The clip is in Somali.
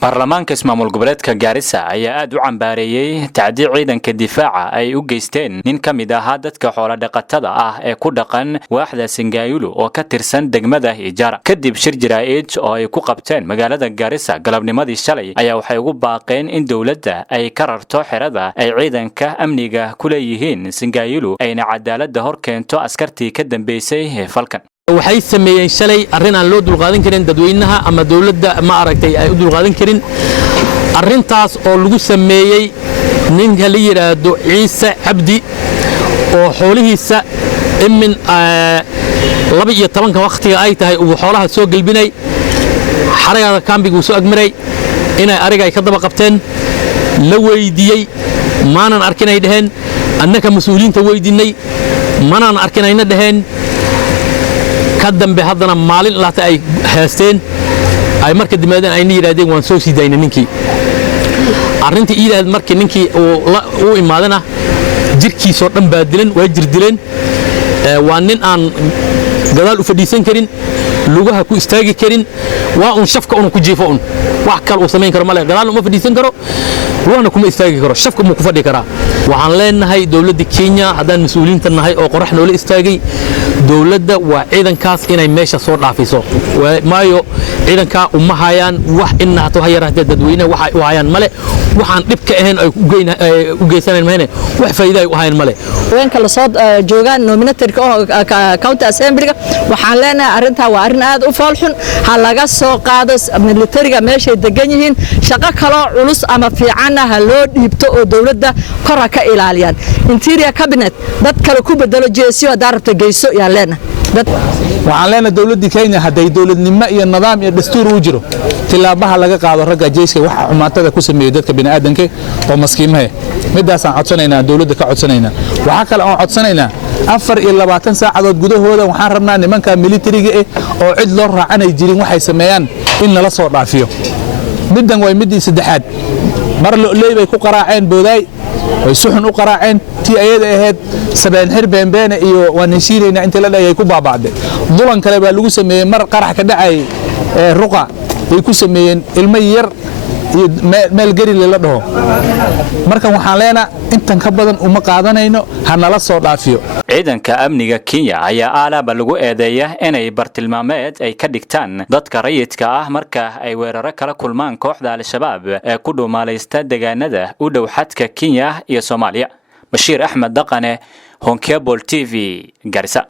baarlamaanka ismaamul goboleedka Gaarisa ayaa aad u cambaareeyay tacdiic ciidanka difaaca ay u geysteen nin ka mid ah dadka xoolo dhaqatada ah ee ku dhaqan waaxda Singaayulu oo ka tirsan degmada Ijaara kadib shir jiraa'id oo ay ku qabteen magaalada Gaarisa galabnimadii shalay ayaa waxay ugu baaqeen in dawladda ay ka rarto xerada ay ciidanka amniga ku leeyihiin Singaayulu ayna cadaaladda hor keento askartii ka dambeysay falkan. waxay sameeyeen shalay arrin aan loo dulqaadan karin dadweynaha ama dawladda ma aragtay ay u dulqaadan karin arrintaas oo lagu sameeyay ninka la yiraahdo Ciise Cabdi oo xoolihiisa imin 12 waqtiga ay tahay uu xoolaha soo galbinay xaragada kaambigu soo agmaray inay ariga ay ka daba qabteen la weydiiyay maanan arkinay dhaheen annaka mas'uuliyiinta weydiinay maanan arkinayna dhaheen kadambe haddana maalin laata ay haasteen ay marka dimaadeen ay yiraahdeen waan soo siidaynay ninkii arrintii iidaad markii ninkii uu imaadana jirkiisa oo dhan baa dilan waa jir dileen waa nin aan gadaal u fadhiisan karin lugaha ku istaagi karin waa un shafka uu ku jiifo wax kale uu sameyn karo male gadaal uma fadhiisan karo lugaha kuma istaagi karo shafka mu ku fadhi karaa waxaan leenahay dawladda Kenya hadaan mas'uuliyiinta nahay oo qorax noola istaagay dawladda waa ciidankaas inay meesha soo dhaafiso maayo ciidanka uma hayaan wax inna to hayraahda dadweynaha waxa u hayaan male waxaan dhibka ahayn ay u geysanayeen mahayne wax faa'iido ay u hayaan male weenka la soo joogan nominatorka county assembly waxaan leenahay arrinta waa arrin aad u foolxun ha laga soo qaado militariga meesha degan yihiin shaqo kale culus ama fiican ah loo dhiibto oo dawladda kor ka ilaaliyaan interior cabinet dad kale ku bedelo jeesiyo daarabta geyso yaa waxaan leenahay dawladda Kenya haday dawladnimo iyo nidaam iyo dastuur u jiro tilaabaha laga qaado ragga jeeska waxa xumaatada ku sameeyay dadka bini'aadanka oo maskiimaha midaas aan codsanaynaa dawladda ka codsanaynaa waxa kale oo codsanaynaa 24 saacadood gudahooda waxaan rabnaa nimanka militariga oo cid loo raacanay jirin waxay sameeyaan in la soo dhaafiyo midan way midii saddexaad mar leeybay ku qaraaceen booday way suxun u qaraaceen tii ayada ahayd sabaan xir beenbeena iyo waan heshiinayna inta la dhaayay ku baabacday dulan kale baa lagu sameeyay mar qarax ka dhacay ruqa ay ku sameeyeen ilmo yar iyo meel gari la dhaho marka waxaan leenahay intan ka badan uma qaadanayno hanala soo dhaafiyo ciidanka amniga Kenya ayaa aalaba lagu eedeeyay inay bartilmaameed ay ka dhigtaan dadka rayidka ah marka ay weeraro kala kulmaan kooxda Al-Shabaab ee ku dhuumaaleysta deegaanada u dhow xadka Kenya iyo Soomaaliya. Bashiir Ahmed Daqane, Honkebel TV, Garissa.